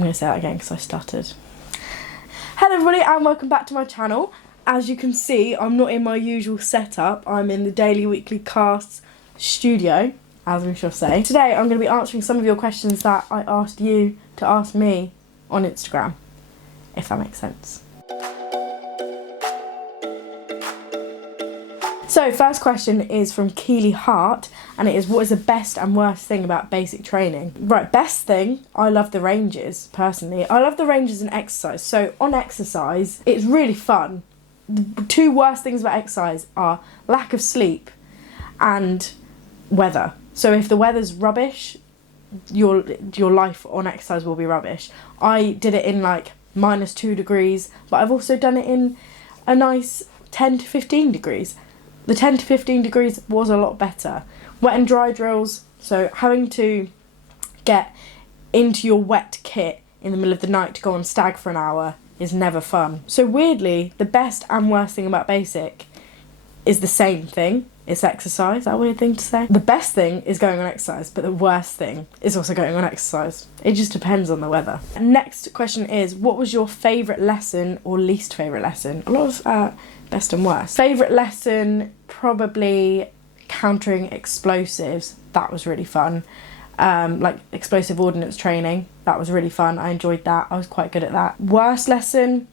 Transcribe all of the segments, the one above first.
I'm going to say that again because I stuttered. Hello everybody and welcome back to my channel. As you can see, I'm not in my usual setup. I'm in the Daily Weekly Casts studio, as we shall say. Today I'm going to be answering some of your questions that I asked you to ask me on Instagram, if that makes sense. So, first question is from Keely Hart, and it is, what is the best and worst thing about basic training? Right, best thing, I love the ranges, personally. I love the ranges and exercise. So, on exercise, it's really fun. The two worst things about exercise are lack of sleep and weather. So, if the weather's rubbish, your life on exercise will be rubbish. I did it in like -2 degrees, but I've also done it in a nice 10 to 15 degrees. The 10 to 15 degrees was a lot better. Wet and dry drills, so having to get into your wet kit in the middle of the night to go on stag for an hour is never fun. So weirdly, the best and worst thing about basic is the same thing. It's exercise. Is that a weird thing to say? The best thing is going on exercise, but the worst thing is also going on exercise. It just depends on the weather. Next question is, what was your favourite lesson or least favourite lesson? A lot of best and worst. Favourite lesson, probably countering explosives. That was really fun. Like explosive ordnance training. That was really fun. I enjoyed that. I was quite good at that. Worst lesson,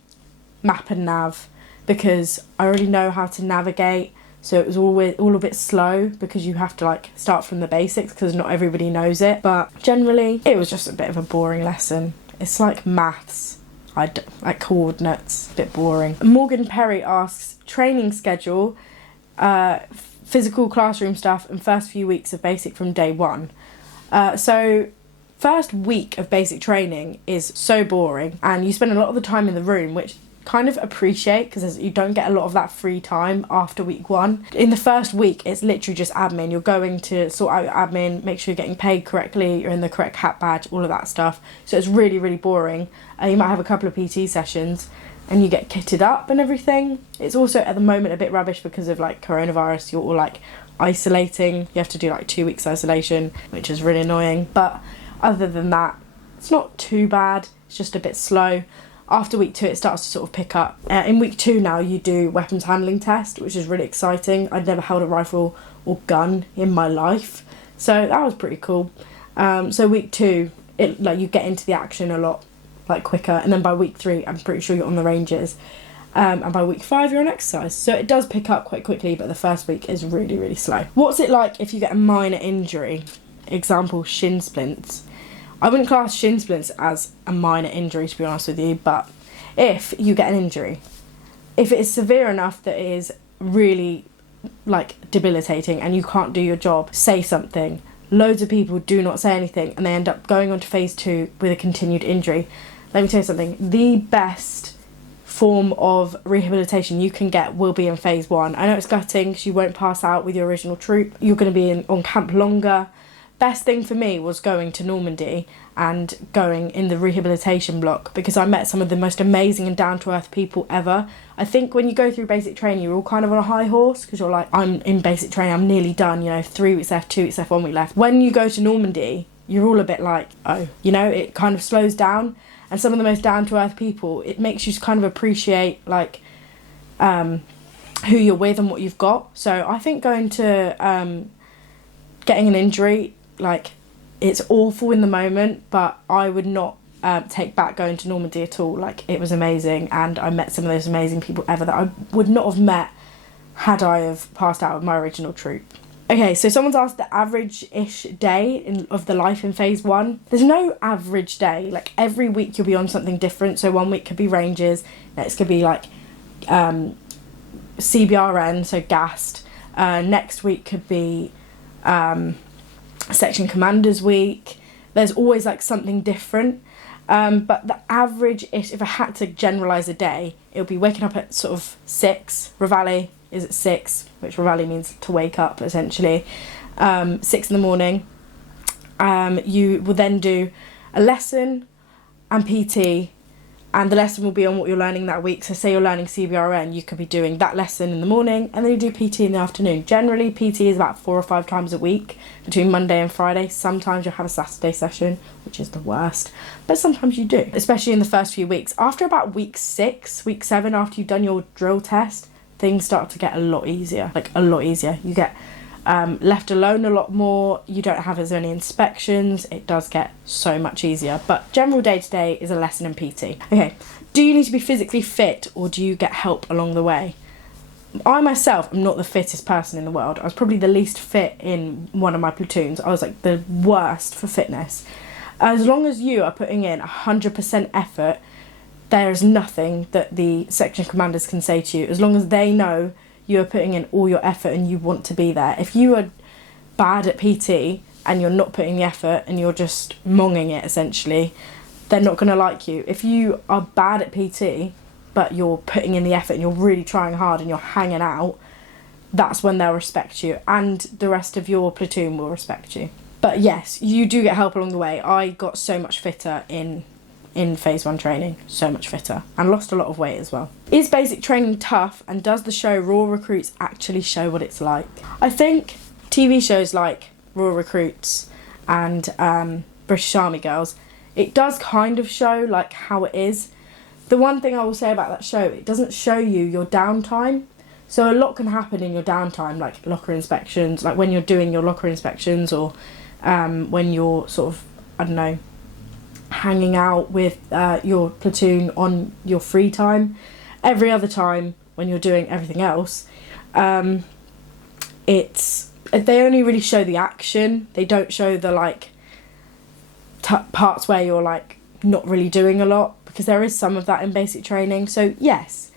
map and nav, because I already know how to navigate. So it was all a bit slow because you have to like start from the basics because not everybody knows it. But generally, it was just a bit of a boring lesson. It's like maths. Like coordinates, a bit boring. Morgan Perry asks, training schedule, physical classroom stuff and first few weeks of basic from day one. So first week of basic training is so boring and you spend a lot of the time in the room, which kind of appreciate because you don't get a lot of that free time after week one. In the first week, it's literally just admin. You're going to sort out your admin, make sure you're getting paid correctly, you're in the correct hat badge, all of that stuff. So it's really, really boring. You might have a couple of PT sessions and you get kitted up and everything. It's also at the moment a bit rubbish because of like coronavirus. You're all like isolating. You have to do like 2 weeks isolation, which is really annoying. But other than that, it's not too bad. It's just a bit slow. After week 2, it starts to sort of pick up. In week 2 now, you do weapons handling test, which is really exciting. I'd never held a rifle or gun in my life, so that was pretty cool. So week 2, you get into the action a lot quicker, and then by week 3, I'm pretty sure you're on the ranges, and by week 5, you're on exercise. So it does pick up quite quickly, but the first week is really, really slow. What's it like if you get a minor injury? Example, shin splints. I wouldn't class shin splints as a minor injury, to be honest with you, but if you get an injury, if it is severe enough that it is really debilitating and you can't do your job, say something. Loads of people do not say anything and they end up going on to phase 2 with a continued injury. Let me tell you something, the best form of rehabilitation you can get will be in phase 1. I know it's gutting because you won't pass out with your original troop. You're going to be on camp longer. Best thing for me was going to Normandy and going in the rehabilitation block because I met some of the most amazing and down-to-earth people ever. I think when you go through basic training, you're all kind of on a high horse because you're like, I'm in basic training, I'm nearly done, 3 weeks left, 2 weeks left, 1 week left. When you go to Normandy, you're all a bit like, oh, it kind of slows down. And some of the most down-to-earth people, it makes you kind of appreciate who you're with and what you've got. So I think going to getting an injury, it's awful in the moment, but I would not take back going to Normandy at all. It was amazing and I met some of those amazing people ever that I would not have met had I have passed out with my original troop. Okay, so someone's asked the average-ish day of the life in phase 1. There's no average day. Every week you'll be on something different. So 1 week could be ranges, next could be CBRN, so gassed. Next week could be section commanders week. There's always something different, but the average-ish, if I had to generalise a day, it would be waking up at sort of 6. Reveille is at 6, which Reveille means to wake up essentially. 6 in the morning. You will then do a lesson and PT and the lesson will be on what you're learning that week. So say you're learning CBRN, you could be doing that lesson in the morning and then you do PT in the afternoon. Generally, PT is about 4 or 5 times a week between Monday and Friday. Sometimes you'll have a Saturday session, which is the worst, but sometimes you do, especially in the first few weeks. After about week 6, week 7, after you've done your drill test, things start to get a lot easier, like a lot easier. You get left alone a lot more, you don't have as many inspections, it does get so much easier. But general day-to-day is a lesson in PT. Okay, do you need to be physically fit or do you get help along the way? I myself am not the fittest person in the world. I was probably the least fit in one of my platoons. I was like the worst for fitness. As long as you are putting in 100% effort, there is nothing that the section commanders can say to you, as long as they know you are putting in all your effort and you want to be there. If you are bad at PT and you're not putting the effort and you're just monging it essentially, they're not going to like you. If you are bad at PT but you're putting in the effort and you're really trying hard and you're hanging out, that's when they'll respect you and the rest of your platoon will respect you. But yes, you do get help along the way. I got so much fitter in phase 1 training, so much fitter, and lost a lot of weight as well. Is basic training tough, and does the show Raw Recruits actually show what it's like? I think TV shows like Raw Recruits and British Army Girls, it does kind of show like how it is. The one thing I will say about that show, it doesn't show you your downtime. So a lot can happen in your downtime, like locker inspections, like when you're doing your locker inspections, or when you're sort of, I don't know, hanging out with your platoon on your free time. Every other time when you're doing everything else, they only really show the action. They don't show the like parts where you're like not really doing a lot, because there is some of that in basic training. So yes,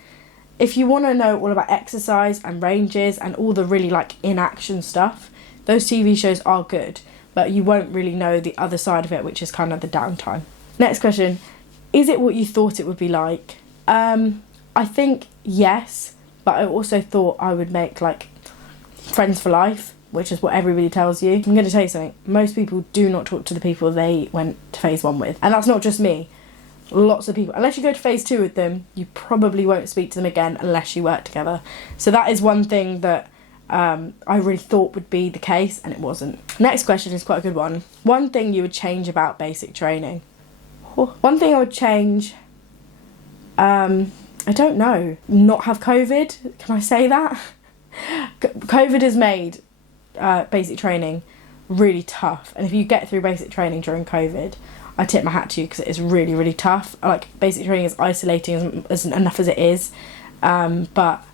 if you want to know all about exercise and ranges and all the really like in-action stuff, those TV shows are good, but you won't really know the other side of it, which is kind of the downtime. Next question, is it what you thought it would be like? I think yes, but I also thought I would make like friends for life, which is what everybody tells you. I'm going to tell you something, most people do not talk to the people they went to phase 1 with, and that's not just me. Lots of people, unless you go to phase 2 with them, you probably won't speak to them again unless you work together. So that is one thing that I really thought would be the case, and it wasn't. Next question is quite a good one. One thing you would change about basic training? One thing I would change, I don't know, not have COVID. Can I say that? COVID has made basic training really tough, and if you get through basic training during COVID, I tip my hat to you, because it is really, really tough. Like, basic training is isolating as enough as it is, but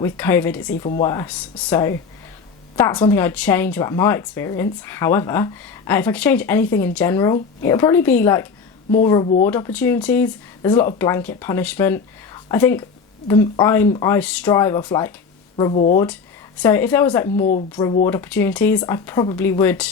with COVID it's even worse. So that's one thing I'd change about my experience. However, if I could change anything in general, it would probably be like more reward opportunities. There's a lot of blanket punishment. I think I strive off like reward. So if there was like more reward opportunities, I probably would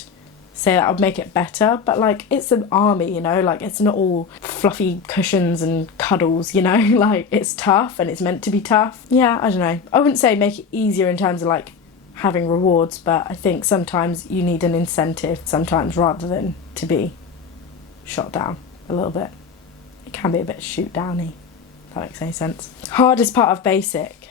say that I'd make it better. But like, it's an army, you know, like it's not all fluffy cushions and cuddles, you know, like it's tough and it's meant to be tough. Yeah, I don't know. I wouldn't say make it easier in terms of like having rewards, but I think sometimes you need an incentive sometimes, rather than to be shot down a little bit. It can be a bit shoot downy, if that makes any sense. Hardest part of basic?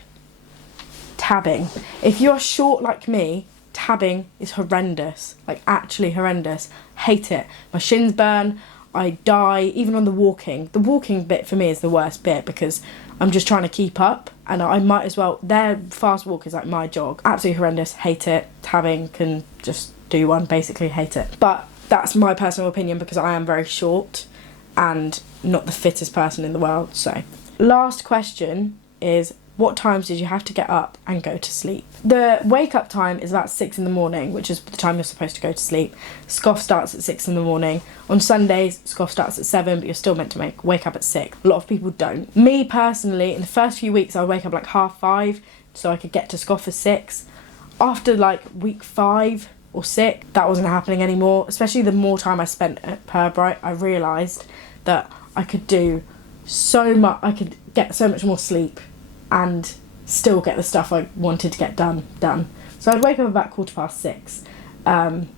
Tabbing. If you're short like me, tabbing is horrendous, like actually horrendous. Hate it. My shins burn, I die, even on the walking. The walking bit for me is the worst bit, because I'm just trying to keep up, and I might as well, their fast walk is like my jog. Absolutely horrendous, hate it. Tabbing, can just do one, basically hate it. But that's my personal opinion, because I am very short and not the fittest person in the world. So last question is, what times did you have to get up and go to sleep? The wake up time is about 6 in the morning, which is the time you're supposed to go to sleep. SCOF starts at 6 in the morning. On Sundays, SCOF starts at 7, but you're still meant to wake up at 6. A lot of people don't. Me personally, in the first few weeks, I would wake up like 5:30 so I could get to SCOF for 6. After like week 5 or 6, that wasn't happening anymore. Especially the more time I spent at Purbright, I realised that I could do so much, I could get so much more sleep and still get the stuff I wanted to get done. So I'd wake up about 6:15.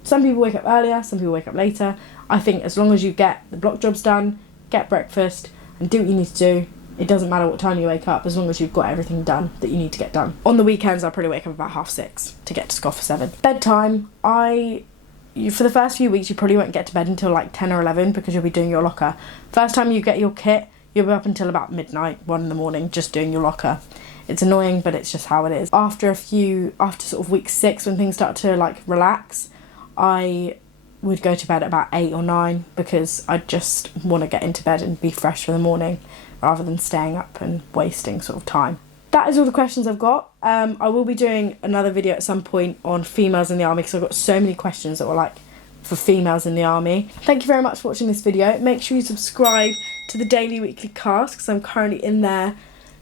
Some people wake up earlier, some people wake up later. I think as long as you get the block jobs done, get breakfast, and do what you need to do. It doesn't matter what time you wake up, as long as you've got everything done that you need to get done. On the weekends, I'll probably wake up about 6:30 to get to school for 7. Bedtime, for the first few weeks, you probably won't get to bed until like 10 or 11 because you'll be doing your locker. First time you get your kit, you'll be up until about midnight, 1 in the morning, just doing your locker. It's annoying, but it's just how it is. After sort of week 6, when things start to like relax, I would go to bed at about 8 or 9 because I just want to get into bed and be fresh for the morning rather than staying up and wasting sort of time. That is all the questions I've got. I will be doing another video at some point on females in the army because I've got so many questions that were like for females in the army. Thank you very much for watching this video. Make sure you subscribe to the Daily Weekly Cast because I'm currently in their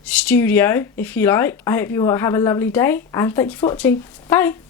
studio, if you like. I hope you all have a lovely day and thank you for watching. Bye!